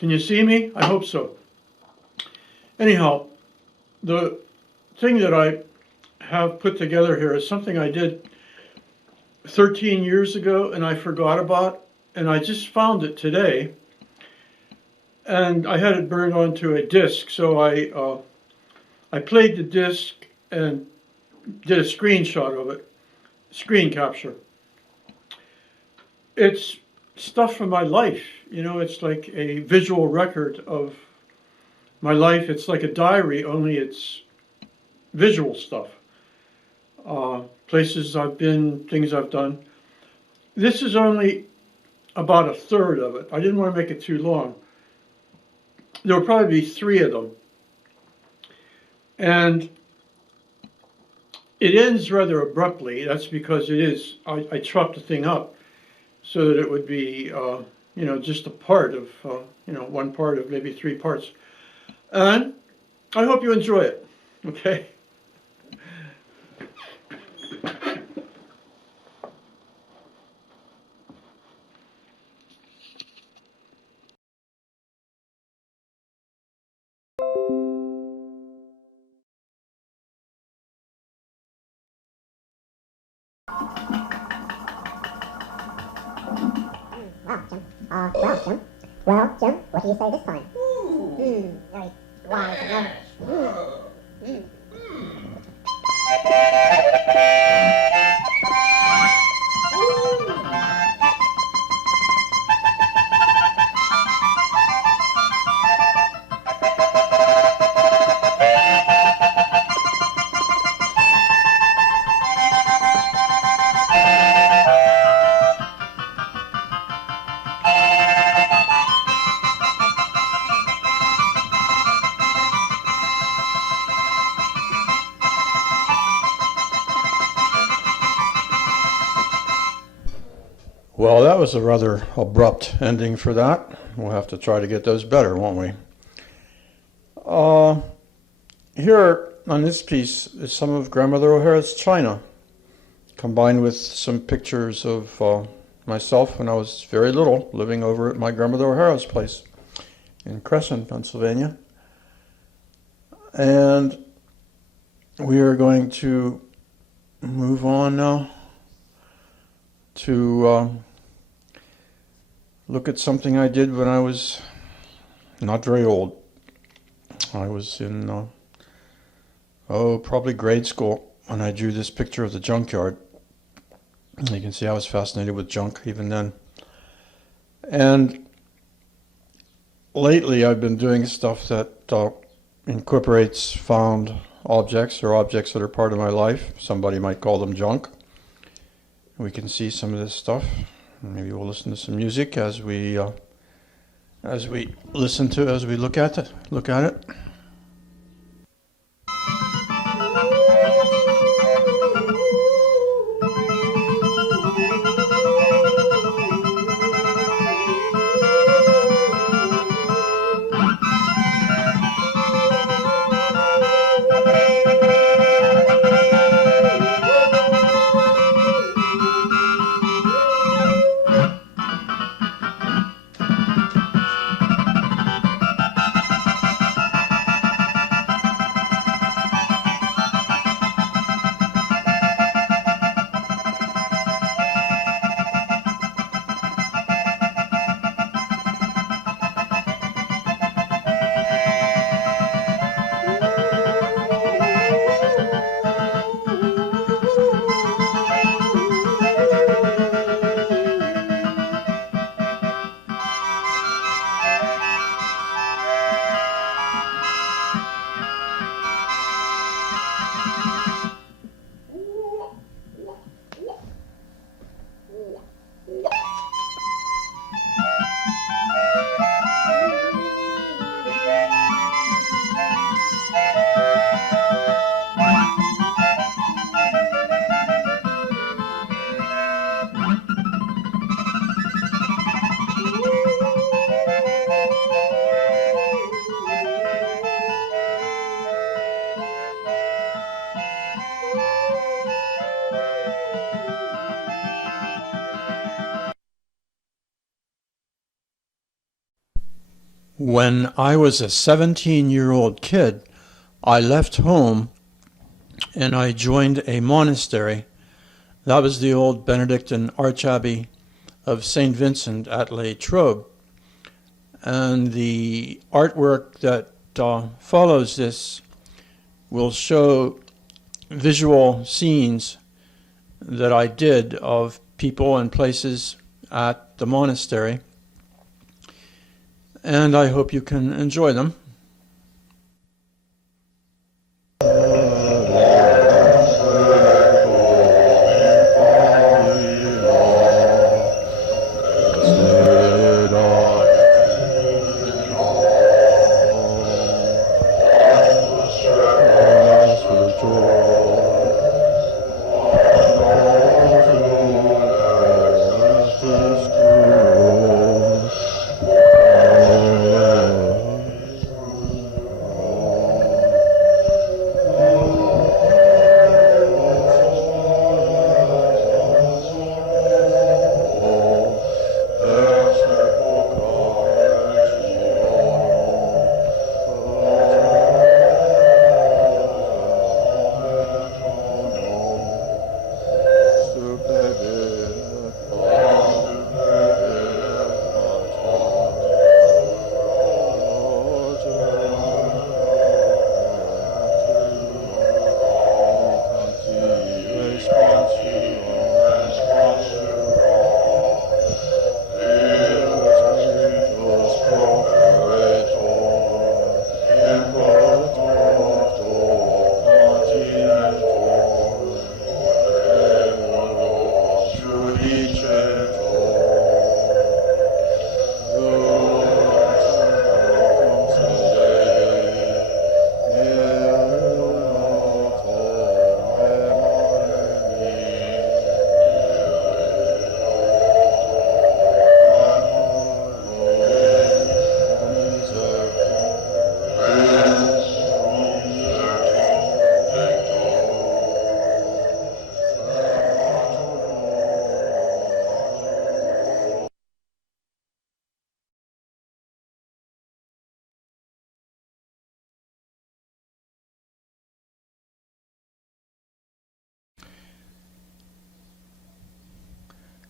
Can you see me? I hope so. Anyhow, the thing that I have put together here is something I did 13 years ago and I forgot about, and I just found it today. And I had it burned onto a disc, so I played the disc and did a screenshot of it, screen capture. It's stuff from my life, you know, it's like a visual record of my life. It's like a diary, only it's visual stuff. Places I've been, things I've done. This is only about a third of it. I didn't want to make it too long. There will probably be 3 of them. And it ends rather abruptly. That's because it is, I chopped the thing up so that it would be, you know, just a part of, you know, one part of maybe 3 parts. And I hope you enjoy it, okay? Well, Jim, what do you say this time? Very wise and lovely. Well, that was a rather abrupt ending for that. We'll have to try to get those better, won't we? Here on this piece is some of Grandmother O'Hara's china, combined with some pictures of myself when I was very little, living over at my Grandmother O'Hara's place in Crescent, Pennsylvania. And we are going to move on now to look at something I did when I was not very old. I was in, probably grade school when I drew this picture of the junkyard. You can see I was fascinated with junk even then. And lately I've been doing stuff that incorporates found objects or objects that are part of my life. Somebody might call them junk. We can see some of this stuff. Maybe we'll listen to some music as we look at it. When I was a 17-year-old kid, I left home and I joined a monastery. That was the old Benedictine Archabbey of St. Vincent at Latrobe. And the artwork that follows this will show visual scenes that I did of people and places at the monastery. And I hope you can enjoy them.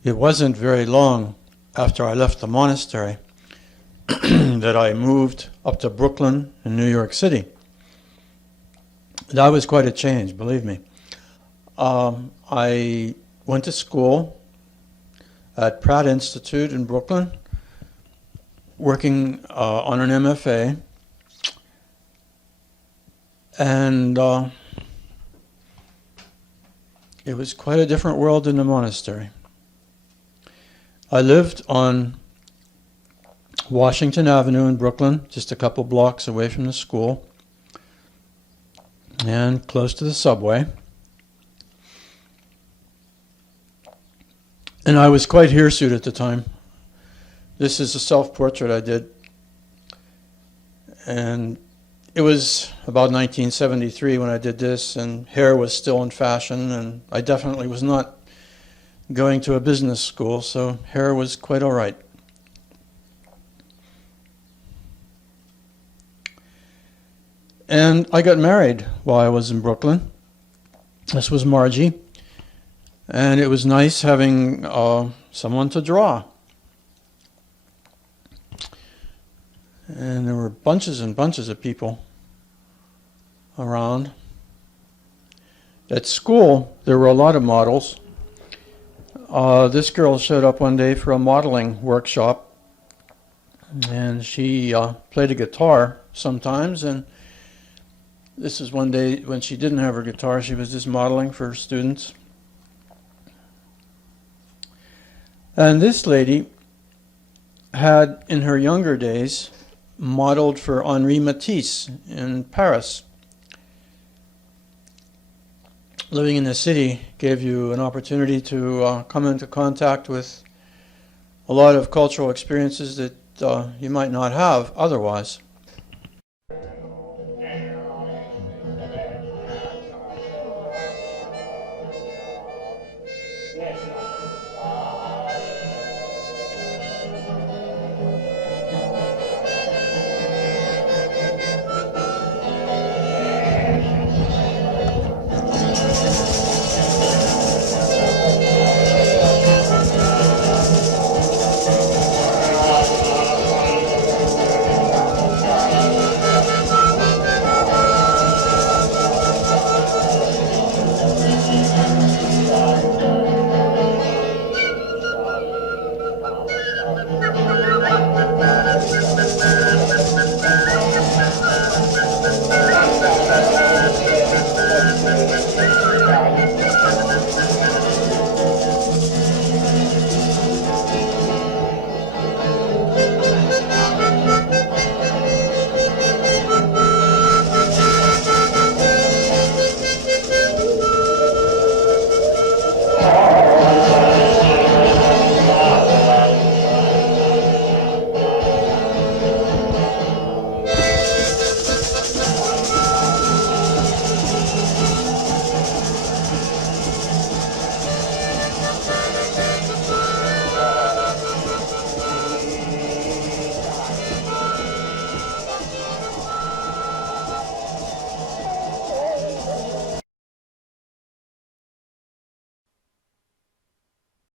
It wasn't very long after I left the monastery that I moved up to Brooklyn in New York City. That was quite a change, believe me. I went to school at Pratt Institute in Brooklyn, working on an MFA, and it was quite a different world in the monastery. I lived on Washington Avenue in Brooklyn, just a couple blocks away from the school, and close to the subway. And I was quite hirsute at the time. This is a self-portrait I did. And it was about 1973 when I did this, and hair was still in fashion, and I definitely was not going to a business school, so hair was quite all right. And I got married while I was in Brooklyn. This was Margie, and it was nice having someone to draw. And there were bunches and bunches of people around. At school, there were a lot of models. This girl showed up one day for a modeling workshop, and she played a guitar sometimes, and this is one day when she didn't have her guitar. She was just modeling for students. And this lady had, in her younger days, modeled for Henri Matisse in Paris. Living in the city gave you an opportunity to come into contact with a lot of cultural experiences that you might not have otherwise.